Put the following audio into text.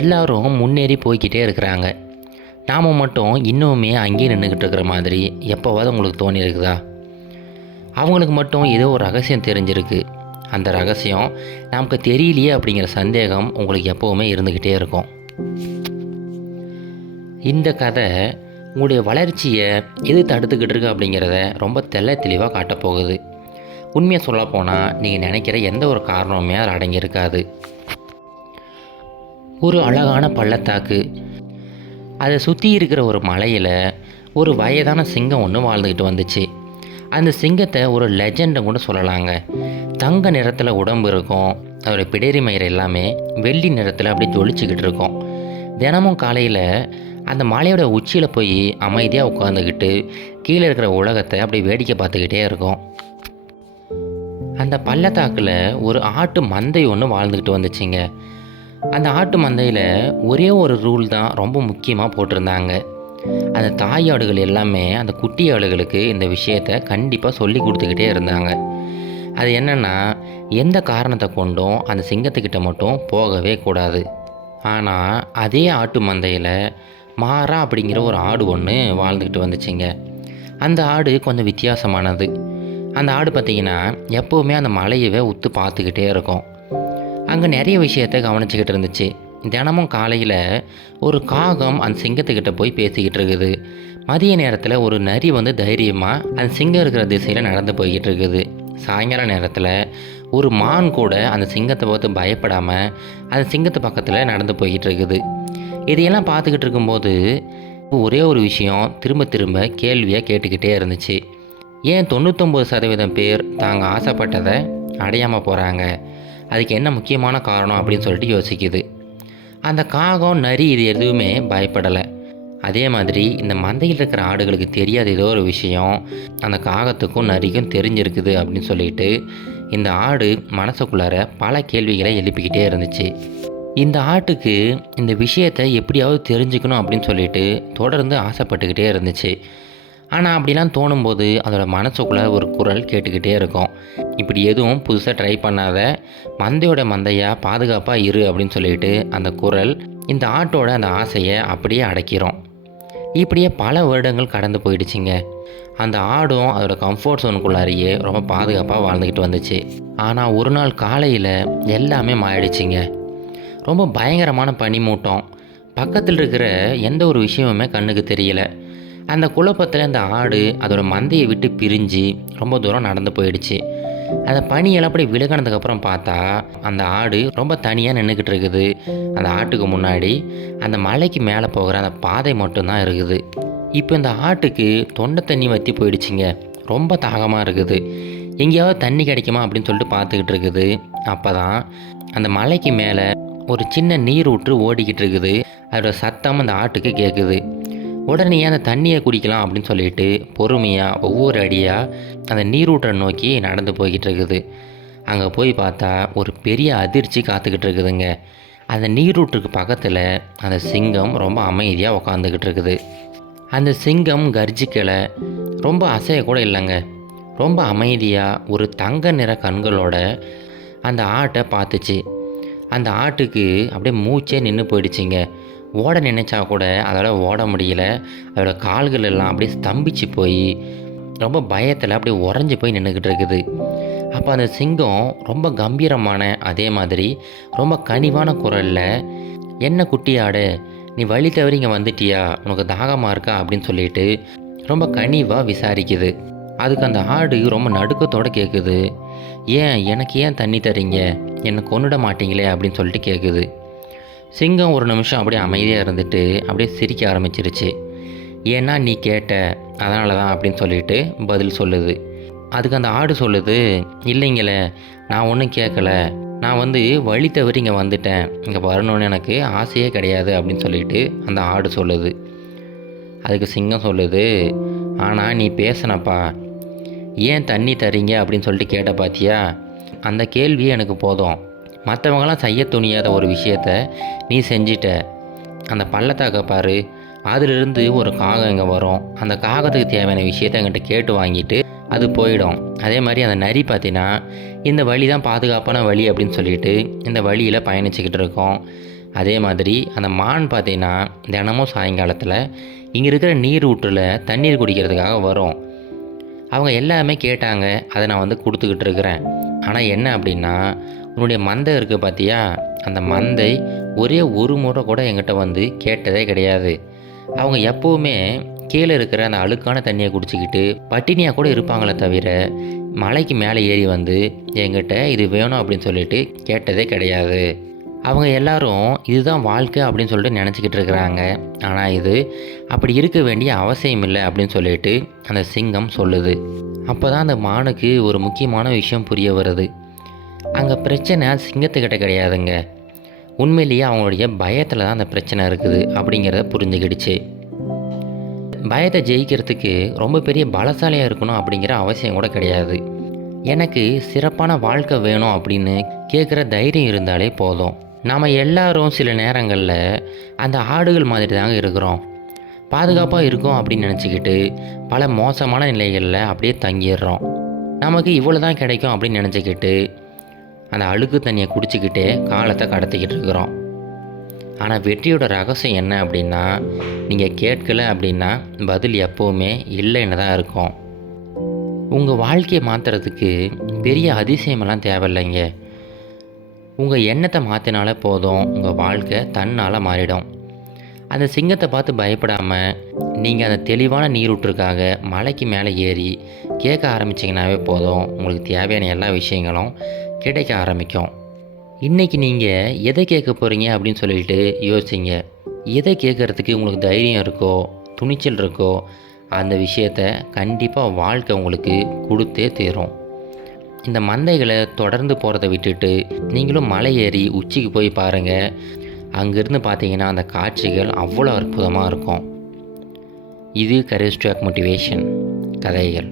எல்லாரும் முன்னேறி போய்க்கிட்டே இருக்கிறாங்க. நாம் மட்டும் இன்னுமே அங்கேயே நின்றுக்கிட்டு இருக்கிற மாதிரி எப்போவாவது உங்களுக்கு தோணியிருக்குதா? அவங்களுக்கு மட்டும் ஏதோ ஒரு ரகசியம் தெரிஞ்சிருக்கு. அந்த ரகசியம் நமக்கு தெரியலையே அப்படிங்கிற சந்தேகம் உங்களுக்கு எப்போவுமே இருந்துக்கிட்டே இருக்கும். இந்த கதை உங்களுடைய வளர்ச்சியை எது தடுத்துக்கிட்டு இருக்கு அப்படிங்கிறத ரொம்ப தெளிவாக காட்டப்போகுது. உண்மையை சொல்லப்போனால் நீங்கள் நினைக்கிற எந்த ஒரு காரணமுமே அதில் அடங்கியிருக்காது. ஒரு அழகான பள்ளத்தாக்கு, அதை சுற்றி இருக்கிற ஒரு மலையில் ஒரு வயதான சிங்கம் ஒன்று வாழ்ந்துக்கிட்டு வந்துச்சு. அந்த சிங்கத்தை ஒரு லெஜெண்டை கூட சொல்லலாங்க. தங்க நிறத்தில் உடம்பு இருக்கும், அதோட பிடரி மயிர் எல்லாமே வெள்ளி நிறத்தில் அப்படி ஜொலிச்சுக்கிட்டு இருக்கும். தினமும் காலையில் அந்த மலையோட உச்சியில் போய் அமைதியாக உட்காந்துக்கிட்டு கீழே இருக்கிற உலகத்தை அப்படி வேடிக்கை பார்த்துக்கிட்டே இருக்கும். அந்த பள்ளத்தாக்கில் ஒரு ஆட்டு மந்தை ஒன்று வாழ்ந்துக்கிட்டு வந்துச்சுங்க. அந்த ஆட்டு மந்தையில் ஒரே ஒரு ரூல் தான் ரொம்ப முக்கியமாக போட்டிருந்தாங்க. அந்த தாய் ஆடுகள் எல்லாமே அந்த குட்டி ஆடுகளுக்கு இந்த விஷயத்தை கண்டிப்பாக சொல்லி கொடுத்துக்கிட்டே இருந்தாங்க. அது என்னென்னா, எந்த காரணத்தை கொண்டும் அந்த சிங்கத்துக்கிட்ட மட்டும் போகவே கூடாது. ஆனால் அதே ஆட்டு மந்தையில் மாறா அப்படிங்கிற ஒரு ஆடு ஒன்று வாழ்ந்துக்கிட்டு வந்துச்சுங்க. அந்த ஆடு கொஞ்சம் வித்தியாசமானது. அந்த ஆடு பார்த்திங்கன்னா எப்போவுமே அந்த மலையவே உத்து பார்த்துக்கிட்டே இருக்கும். அங்கே நிறைய விஷயத்தை கவனிச்சிக்கிட்டு இருந்துச்சு. தினமும் காலையில் ஒரு காகம் அந்த சிங்கத்துக்கிட்ட போய் பேசிக்கிட்டு இருக்குது. மதிய நேரத்தில் ஒரு நரி வந்து தைரியமாக அந்த சிங்கம் இருக்கிற திசையில் நடந்து போய்கிட்டு இருக்குது. சாயங்கால நேரத்தில் ஒரு மான் கூட அந்த சிங்கத்தை பார்த்து பயப்படாமல் அந்த சிங்கத்து பக்கத்தில் நடந்து போய்கிட்டு இருக்குது. இதையெல்லாம் பார்த்துக்கிட்டு இருக்கும்போது ஒரே ஒரு விஷயம் திரும்ப திரும்ப கேள்வியாக கேட்டுக்கிட்டே இருந்துச்சு. ஏன் 99% பேர் தாங்க ஆசைப்பட்டதை அடையாமல் போகிறாங்க? அதுக்கு என்ன முக்கியமான காரணம் அப்படின்னு சொல்லிட்டு யோசிக்குது. அந்த காகம், நரி இது எதுவுமே பயப்படலை. அதே மாதிரி இந்த மந்தையில் இருக்கிற ஆடுகளுக்கு தெரியாத ஏதோ ஒரு விஷயம் அந்த காகத்துக்கும் நரிக்கும் தெரிஞ்சிருக்குது அப்படின்னு சொல்லிட்டு இந்த ஆடு மனசுக்குள்ளார பல கேள்விகளை எழுப்பிக்கிட்டே இருந்துச்சு. இந்த ஆட்டுக்கு இந்த விஷயத்தை எப்படியாவது தெரிஞ்சுக்கணும் அப்படின்னு சொல்லிட்டு தொடர்ந்து ஆசைப்பட்டுக்கிட்டே இருந்துச்சு. ஆனால் அப்படிலாம் தோணும்போது அதோட மனசுக்குள்ளே ஒரு குரல் கேட்டுக்கிட்டே இருக்கும். இப்படி எதுவும் புதுசாக ட்ரை பண்ணாத, மந்தையோட மந்தையாக பாதுகாப்பாக இரு அப்படின்னு சொல்லிட்டு அந்த குரல் இந்த ஆட்டோட அந்த ஆசையை அப்படியே அடக்கிறோம். இப்படியே பல வருடங்கள் கடந்து போயிடுச்சுங்க. அந்த ஆடும் அதோட கம்ஃபர்ட் ஜோனுக்குள்ளாரையே ரொம்ப பாதுகாப்பாக வாழ்ந்துக்கிட்டு வந்துச்சு. ஆனால் ஒரு நாள் காலையில் எல்லாமே மாறிடுச்சிங்க. ரொம்ப பயங்கரமான பனிமூட்டம். பக்கத்தில் இருக்கிற எந்த ஒரு விஷயமுமே கண்ணுக்கு தெரியல. அந்த குழப்பத்தில் அந்த ஆடு அதோட மந்தையை விட்டு பிரிஞ்சு ரொம்ப தூரம் நடந்து போயிடுச்சு. அந்த பனியெல்லாம் அப்படி விலகினதுக்கப்புறம் பார்த்தா அந்த ஆடு ரொம்ப தனியாக நின்றுக்கிட்டு இருக்குது. அந்த ஆட்டுக்கு முன்னாடி அந்த மலைக்கு மேலே போகிற அந்த பாதை மட்டும்தான் இருக்குது. இப்போ இந்த ஆட்டுக்கு தொண்டை தண்ணி வற்றி போயிடுச்சுங்க. ரொம்ப தாகமாக இருக்குது. எங்கேயாவது தண்ணி கிடைக்குமா அப்படின்னு சொல்லிட்டு பார்த்துக்கிட்டு இருக்குது. அப்போ தான் அந்த மலைக்கு மேலே ஒரு சின்ன நீர் ஊற்று ஓடிக்கிட்டு இருக்குது. அதோட சத்தம் அந்த ஆட்டுக்கு கேட்குது. உடனே அந்த தண்ணியை குடிக்கலாம் அப்படின்னு சொல்லிட்டு பொறுமையாக ஒவ்வொரு அடியாக அந்த நீரூற்றை நோக்கி நடந்து போய்கிட்டு இருக்குது. அங்கே போய் பார்த்தா ஒரு பெரிய அதிர்ச்சி காத்துக்கிட்டு இருக்குதுங்க. அந்த நீரூற்றுக்கு பக்கத்தில் அந்த சிங்கம் ரொம்ப அமைதியாக உக்காந்துக்கிட்டு இருக்குது. அந்த சிங்கம் கர்ஜிக்கலை, ரொம்ப அசையக்கூட இல்லைங்க. ரொம்ப அமைதியாக ஒரு தங்க நிற கண்களோட அந்த ஆட்டை பார்த்துச்சு. அந்த ஆட்டுக்கு அப்படியே மூச்சே நின்று போயிடுச்சிங்க. ஓட நினைச்சா கூட அதால் ஓட முடியல. அதோட கால்கள் எல்லாம் அப்படியே ஸ்தம்பிச்சு போய் ரொம்ப பயத்தில் அப்படியே உறைஞ்சி போய் நின்றுக்கிட்டு இருக்குது. அப்போ அந்த சிங்கம் ரொம்ப கம்பீரமான, அதே மாதிரி ரொம்ப கனிவான குரலில், என்ன குட்டி ஆடு, நீ வழி தவறி இங்கே வந்துட்டியா, உனக்கு தாகமாக இருக்கா அப்படின்னு சொல்லிட்டு ரொம்ப கனிவாக விசாரிக்குது. அதுக்கு அந்த ஆடு ரொம்ப நடுக்கத்தோடு கேட்குது, எனக்கு ஏன் தண்ணி தரீங்க, என்னை கொன்னுட மாட்டீங்களே அப்படின்னு சொல்லிட்டு கேட்குது. சிங்கம் ஒரு நிமிஷம் அப்படியே அமைதியாக இருந்துட்டு அப்படியே சிரிக்க ஆரம்பிச்சிருச்சு. ஏன்னா நீ கேட்ட, அதனால தான் அப்படின்னு சொல்லிட்டு பதில் சொல்லுது. அதுக்கு அந்த ஆடு சொல்லுது, இல்லைங்களே, நான் ஒன்றும் கேட்கல, நான் வழி தவறி இங்கே வந்துட்டேன், இங்கே வரணும்னு எனக்கு ஆசையே கிடையாது அப்படின்னு சொல்லிட்டு அந்த ஆடு சொல்லுது. அதுக்கு சிங்கம் சொல்லுது, ஆனால் நீ பேசினப்பா, ஏன் தண்ணி தரீங்க அப்படின்னு சொல்லிட்டு கேட்ட பார்த்தியா, அந்த கேள்வியே எனக்கு போதும். மற்றவங்களாம் செய்ய துணியாத ஒரு விஷயத்த நீ செஞ்சிட்ட. அந்த பள்ளத்தாக்க பாரு, அதிலிருந்து ஒரு காகம் இங்கே வரும். அந்த காகத்துக்கு தேவையான விஷயத்த என்கிட்ட கேட்டு வாங்கிட்டு அது போயிடும். அதே மாதிரி அந்த நரி பார்த்தீங்கன்னா இந்த வழி தான் பாதுகாப்பான வழி அப்படின்னு சொல்லிட்டு இந்த வழியில் பயணிச்சுக்கிட்டு இருக்கோம். அதே மாதிரி அந்த மான் பார்த்தீங்கன்னா தினமும் சாயங்காலத்தில் இங்கே இருக்கிற நீர் ஊற்றில் தண்ணீர் குடிக்கிறதுக்காக வரும். அவங்க எல்லாமே கேட்டாங்க, அதை நான் வந்து கொடுத்துக்கிட்டு இருக்கிறேன். ஆனால் என்ன அப்படின்னா, உன்னுடைய மந்தை இருக்குது பார்த்தியா, அந்த மந்தை ஒரே ஒரு முறை கூட என்கிட்ட வந்து கேட்டதே கிடையாது. அவங்க எப்போவுமே கீழே இருக்கிற அந்த அழுக்கான தண்ணியை குடிச்சிக்கிட்டு பட்டினியாக கூட இருப்பாங்களே தவிர, மலைக்கு மேலே ஏறி வந்து என்கிட்ட இது வேணும் அப்படின்னு சொல்லிட்டு கேட்டதே கிடையாது. அவங்க எல்லாரும் இதுதான் வாழ்க்கை அப்படின்னு சொல்லிட்டு நினச்சிக்கிட்டு இருக்கிறாங்க. ஆனால் இது அப்படி இருக்க வேண்டிய அவசியம் இல்லை அப்படின்னு சொல்லிட்டு அந்த சிங்கம் சொல்லுது. அப்போ தான் அந்த மானுக்கு ஒரு முக்கியமான விஷயம் புரிய வருது. அங்கே பிரச்சனை சிங்கத்துக்கிட்ட கிடையாதுங்க, உண்மையிலேயே அவங்களுடைய பயத்தில் தான் அந்த பிரச்சனை இருக்குது அப்படிங்கிறத புரிஞ்சுக்கிடுச்சு. பயத்தை ஜெயிக்கிறதுக்கு ரொம்ப பெரிய பலசாலியாக இருக்கணும் அப்படிங்கிற அவசியம் கூட கிடையாது. எனக்கு சிறப்பான வாழ்க்கை வேணும் அப்படின்னு கேட்குற தைரியம் இருந்தாலே போதும். நாம் எல்லாரும் சில நேரங்களில் அந்த ஆடுகள் மாதிரி தாங்க இருக்கிறோம். பாதுகாப்பாக இருக்கும் அப்படின்னு நினச்சிக்கிட்டு பல மோசமான நிலைகளில் அப்படியே தங்கிடுறோம். நமக்கு இவ்வளோ தான் கிடைக்கும் அப்படின்னு நினச்சிக்கிட்டு அந்த அழுக்கு தண்ணியை குடிச்சிக்கிட்டே காலத்தை கடத்திக்கிட்டு இருக்கிறோம். ஆனால் வெற்றியோட ரகசியம் என்ன அப்படின்னா, நீங்கள் கேட்கலை அப்படின்னா பதில் எப்போவுமே இல்லைன்னு தான் இருக்கும். உங்கள் வாழ்க்கையை மாற்றுறதுக்கு பெரிய அதிசயமெல்லாம் தேவையில்லைங்க. உங்கள் எண்ணத்தை மாற்றினாலே போதும், உங்கள் வாழ்க்கை தன்னால் மாறிடும். அந்த சிங்கத்தை பார்த்து பயப்படாமல் நீங்கள் அந்த தெளிவான நீரூற்றுக்காக மலைக்கு மேலே ஏறி கேட்க ஆரம்பிச்சிங்கனாவே போதும், உங்களுக்கு தேவையான எல்லா விஷயங்களும் கிடைக்க ஆரம்பிக்கும். இன்றைக்கி நீங்கள் எதை கேட்க போகிறீங்க அப்படின்னு சொல்லிட்டு யோசிங்க. எதை கேட்குறதுக்கு உங்களுக்கு தைரியம் இருக்கோ, துணிச்சல் இருக்கோ, அந்த விஷயத்தை கண்டிப்பாக வாழ்க்கை உங்களுக்கு கொடுத்தே தீரும். இந்த மந்தைகளை தொடர்ந்து போகிறத விட்டுட்டு நீங்களும் மலை ஏறி உச்சிக்கு போய் பாருங்கள். அங்கேருந்து பார்த்தீங்கன்னா அந்த காட்சிகள் அவ்வளோ அற்புதமாக இருக்கும். இது கரேஜ் டு ஆக்ட் மோட்டிவேஷன் கதைகள்.